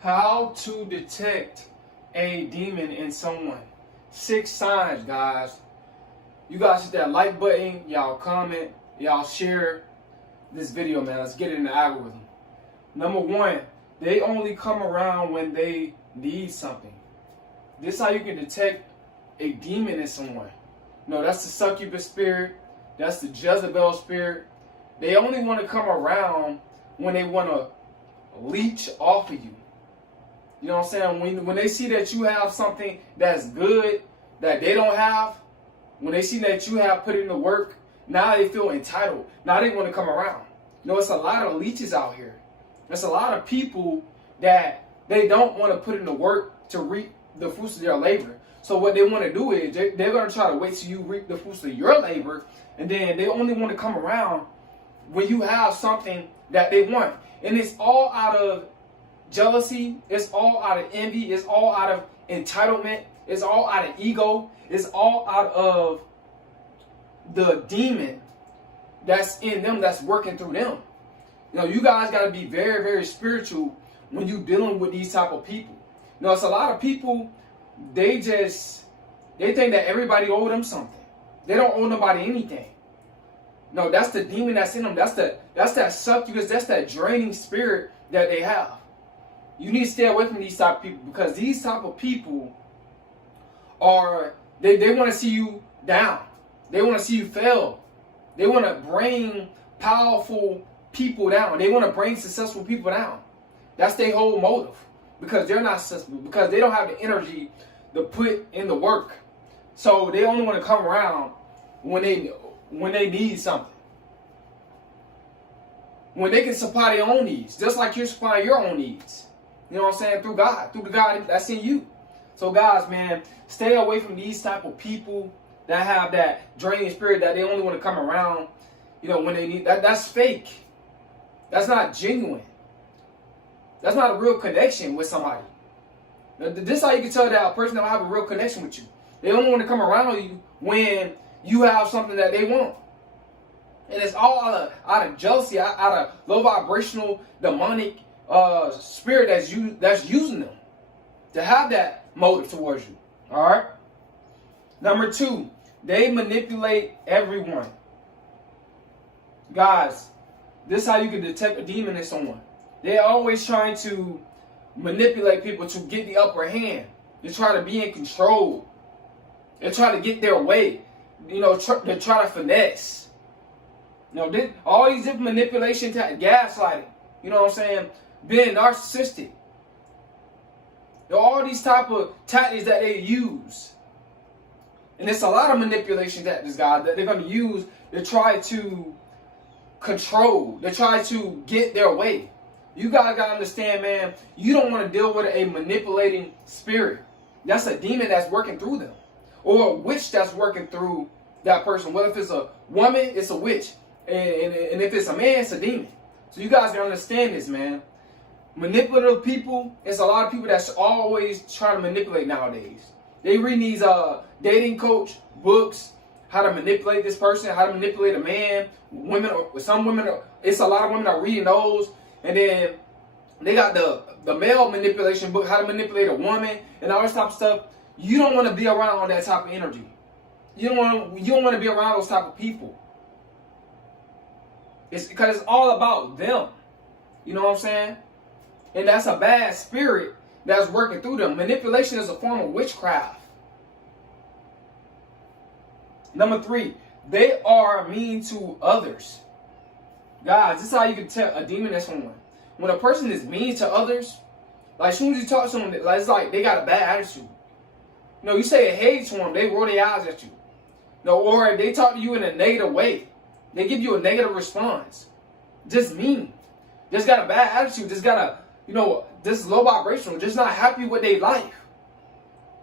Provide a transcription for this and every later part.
How to detect a demon in someone. 6 signs, guys. You guys hit that like button, y'all comment, y'all share this video, man. Let's get it in the algorithm. Number 1, they only come around when they need something. This is how you can detect a demon in someone. No, that's the succubus spirit. That's the Jezebel spirit. They only want to come around when they want to leech off of you. You know what I'm saying? When they see that you have something that's good that they don't have, when they see that you have put in the work, now they feel entitled. Now they want to come around. You know, it's a lot of leeches out here. There's a lot of people that they don't want to put in the work to reap the fruits of their labor. So what they want to do is they're going to try to wait till you reap the fruits of your labor, and then they only want to come around when you have something that they want. And it's all out of jealousy, it's all out of envy, it's all out of entitlement, it's all out of ego, it's all out of the demon that's in them, that's working through them. You know, you guys got to be very, very spiritual when you're dealing with these type of people. You know, it's a lot of people, they think that everybody owe them something. They don't owe nobody anything. No, that's the demon that's in them. That's that succubus, that's that draining spirit that they have. You need to stay away from these type of people, because these type of people are, they want to see you down. They want to see you fail. They want to bring powerful people down. They want to bring successful people down. That's their whole motive, because they're not successful, because they don't have the energy to put in the work. So they only want to come around when they need something. When they can supply their own needs, just like you're supplying your own needs. You know what I'm saying? Through the God that's in you. So guys, man, stay away from these type of people that have that draining spirit, that they only want to come around, you know, when they need that. That's fake. That's not genuine. That's not a real connection with somebody. This is how you can tell that a person don't have a real connection with you. They only want to come around you when you have something that they want. And it's all out of jealousy, out of low vibrational, demonic spirit that's using them to have that motive towards you. All right. Number 2, they manipulate everyone. Guys, this is how you can detect a demon in someone. They're always trying to manipulate people to get the upper hand. They try to be in control. They try to get their way. You know, they try to finesse. You know, all these different manipulation, gaslighting. You know what I'm saying? Being narcissistic. There are all these type of tactics that they use. And it's a lot of manipulation tactics, guys, that they're going to use to try to control. They try to get their way. You guys got to understand, man, you don't want to deal with a manipulating spirit. That's a demon that's working through them. Or a witch that's working through that person. Whether if it's a woman, it's a witch. And if it's a man, it's a demon. So you guys got to understand this, man. Manipulative people, it's a lot of people that's always trying to manipulate nowadays. They read these dating coach books, how to manipulate this person, how to manipulate a man. Some women, it's a lot of women are reading those. And then they got the male manipulation book, how to manipulate a woman and all this type of stuff. You don't want to be around that type of energy. You don't want to be around those type of people. It's because it's all about them. You know what I'm saying? And that's a bad spirit that's working through them. Manipulation is a form of witchcraft. Number 3, they are mean to others. Guys, this is how you can tell a demon is someone. When a person is mean to others, like as soon as you talk to someone, it's like they got a bad attitude. You know, you say a hey to them, they roll their eyes at you. You know, or they talk to you in a negative way. They give you a negative response. Just mean. Just got a bad attitude. Just got a, you know, this is low vibrational. Just not happy with their life.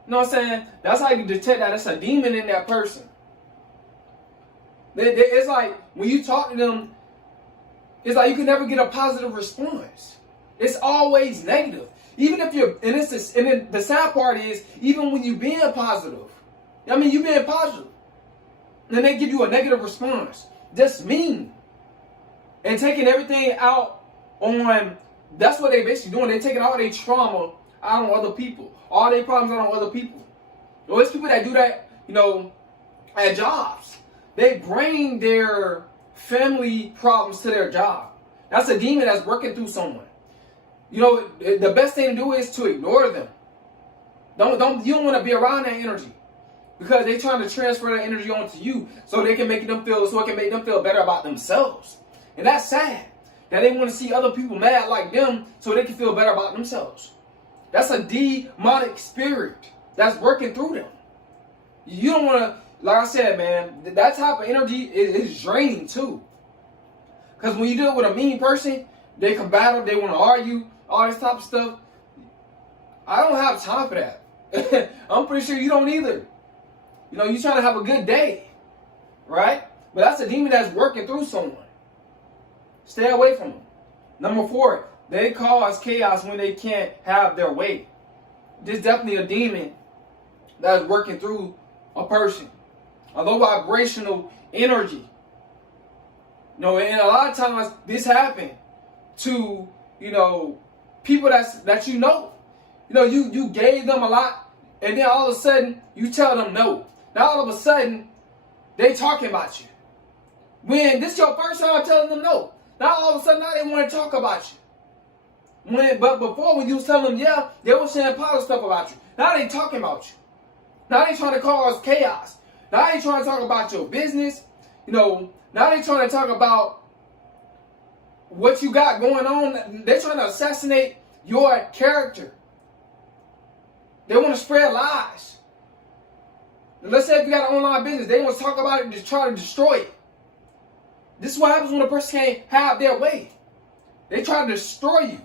You know what I'm saying? That's how you can detect that it's a demon in that person. It's like when you talk to them, it's like you can never get a positive response. It's always negative. Even if you're, and then the sad part is, even when you're being positive, I mean, you're being positive, and they give you a negative response. Just mean. And taking everything out on That's what they basically doing. They taking all their trauma out on other people. All their problems out on other people. Those people that do that, at jobs. They bring their family problems to their job. That's a demon that's working through someone. The best thing to do is to ignore them. You don't want to be around that energy. Because they're trying to transfer that energy onto you so it can make them feel better about themselves. And that's sad. That they want to see other people mad like them so they can feel better about themselves. That's a demonic spirit that's working through them. You don't want to, like I said, man, that type of energy is draining too. Because when you deal with a mean person, they combative, they want to argue, all this type of stuff. I don't have time for that. I'm pretty sure you don't either. You're trying to have a good day, right? But that's a demon that's working through someone. Stay away from them. Number 4, they cause chaos when they can't have their way. This is definitely a demon that's working through a person. A low vibrational energy. And a lot of times this happens to, people that you know. You gave them a lot, and then all of a sudden you tell them no. Now all of a sudden they talking about you. When this is your first time telling them no. Now all of a sudden now they want to talk about you. But before when you was telling them yeah, they were saying positive stuff about you. Now they talking about you. Now they trying to cause chaos. Now they trying to talk about your business. Now they trying to talk about what you got going on. They're trying to assassinate your character. They want to spread lies. And let's say if you got an online business, they want to talk about it and just try to destroy it. This is what happens when a person can't have their way. They try to destroy you.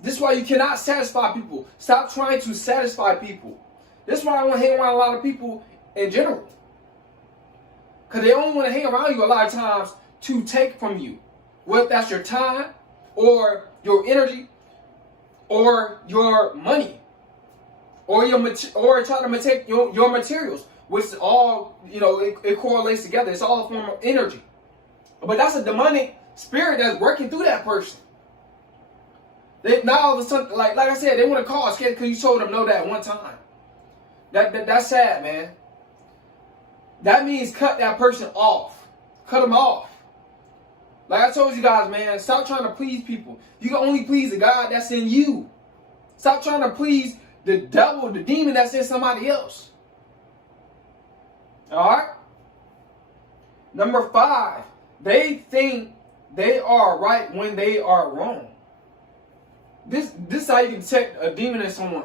This is why you cannot satisfy people. Stop trying to satisfy people. This is why I don't hang around a lot of people in general. Because they only want to hang around you a lot of times to take from you. Whether that's your time, or your energy, or your money, or try to take your materials, which all, it correlates together. It's all a form of energy. But that's a demonic spirit that's working through that person. Now all of a sudden, like I said, they want to cause chaos because you told them no that one time. That's sad, man. That means cut that person off. Cut them off. Like I told you guys, man, stop trying to please people. You can only please the God that's in you. Stop trying to please the devil, the demon that's in somebody else. Alright? Number 5, they think they are right when they are wrong. This is how you can detect a demon in someone.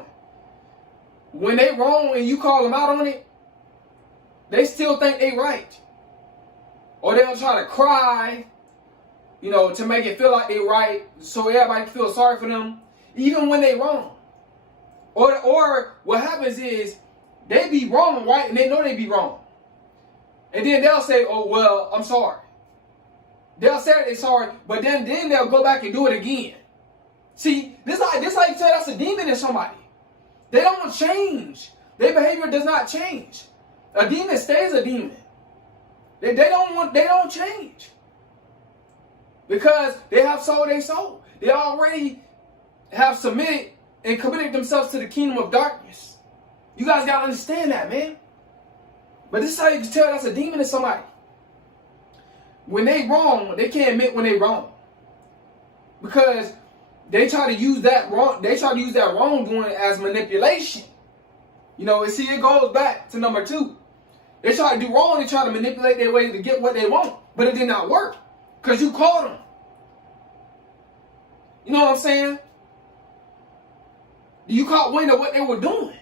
When they wrong and you call them out on it, they still think they right. Or they'll try to cry, to make it feel like they right, so everybody can feel sorry for them, even when they wrong. Or what happens is, they be wrong, right, and they know they be wrong. And then they'll say, oh, well, I'm sorry. They'll say they're sorry, but then they'll go back and do it again. See, this how you tell that's a demon in somebody. They don't change. Their behavior does not change. A demon stays a demon. They don't change. Because they have sold their soul. They already have submitted and committed themselves to the kingdom of darkness. You guys got to understand that, man. But this is how you can tell that's a demon in somebody. When they wrong, they can't admit when they wrong. Because they try to use that wrongdoing as manipulation. It goes back to number 2. They try to do wrong, they try to manipulate their way to get what they want. But it did not work. Because you caught them. You know what I'm saying? You caught wind of what they were doing.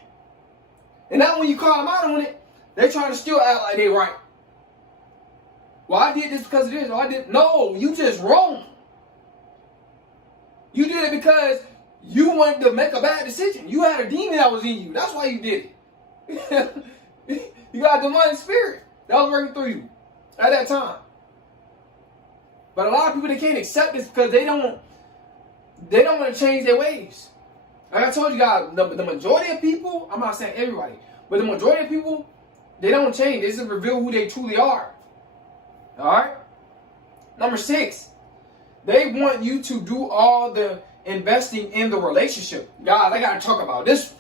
And now when you call them out on it, they try to still act like they right. Well, I did this because of this. Or I did. No, you just wrong. You did it because you wanted to make a bad decision. You had a demon that was in you. That's why you did it. You got a demonic spirit that was working through you at that time. But a lot of people, they can't accept this because they don't want to change their ways. Like I told you guys, the majority of people, I'm not saying everybody, but the majority of people, they don't change. They just reveal who they truly are. Alright? Number 6, They want you to do all the investing in the relationship. Guys, I gotta talk about this.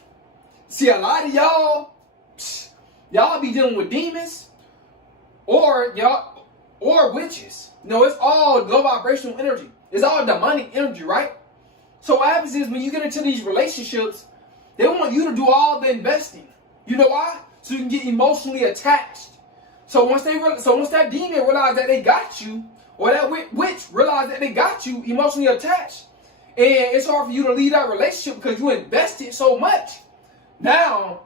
See, a lot of y'all be dealing with demons or witches. No, it's all low vibrational energy. It's all demonic energy, right? So what happens is when you get into these relationships, they want you to do all the investing. You know why? So you can get emotionally attached. So once that demon realizes that they got you, or that witch realizes that they got you emotionally attached, and it's hard for you to leave that relationship because you invested so much. Now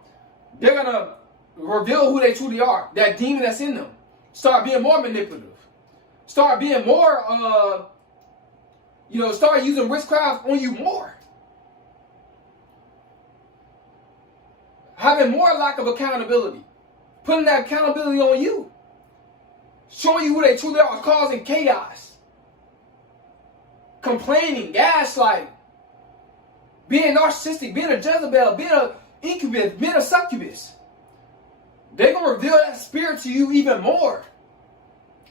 they're gonna reveal who they truly are. That demon that's in them. Start being more manipulative. Start being more, start using witchcraft on you more. Having more lack of accountability. Putting that accountability on you. Showing you who they truly are, causing chaos. Complaining, gaslighting. Being narcissistic, being a Jezebel, being an incubus, being a succubus. They're going to reveal that spirit to you even more.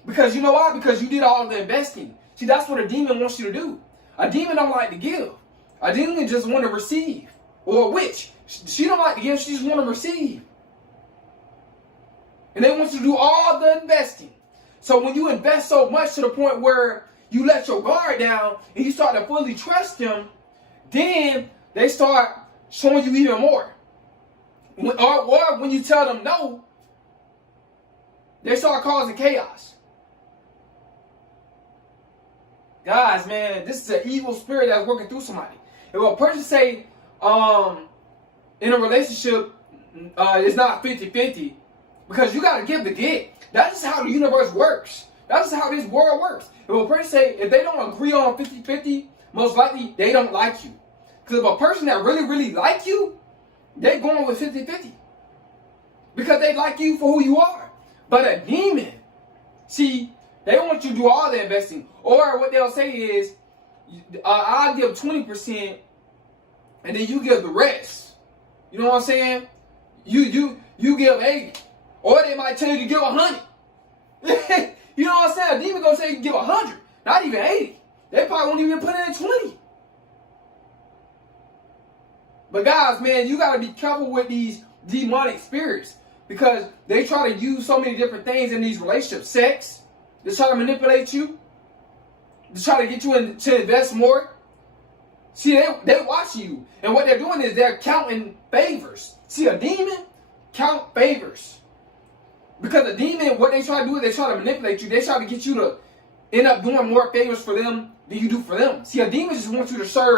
Because you know why? Because you did all the investing. See, that's what a demon wants you to do. A demon don't like to give. A demon just want to receive. Or a witch. She don't like to give, she just want to receive. And they want you to do all the investing. So when you invest so much to the point where you let your guard down and you start to fully trust them, then they start showing you even more. Or when you tell them no, they start causing chaos. Guys, man, this is an evil spirit that's working through somebody. If a person say, in a relationship, it's not 50-50, because you got to give to get. That's just how the universe works. That's just how this world works. If a person say, if they don't agree on 50-50, most likely they don't like you. Because if a person that really, really like you, they're going with 50-50. Because they like you for who you are. But a demon, see, they want you to do all the investing. Or what they'll say is, I'll give 20% and then you give the rest. You know what I'm saying? You give 80. Or they might tell you to give 100. You know what I'm saying? A demon gonna say you can give 100, not even 80. They probably won't even put in 20. But guys, man, you gotta be careful with these demonic spirits because they try to use so many different things in these relationships. Sex, they try to manipulate you. They try to get you to invest more. See, they watching you. And what they're doing is they're counting favors. See, a demon count favors. Because a demon, what they try to do is they try to manipulate you. They try to get you to end up doing more favors for them than you do for them. See, a demon just wants you to serve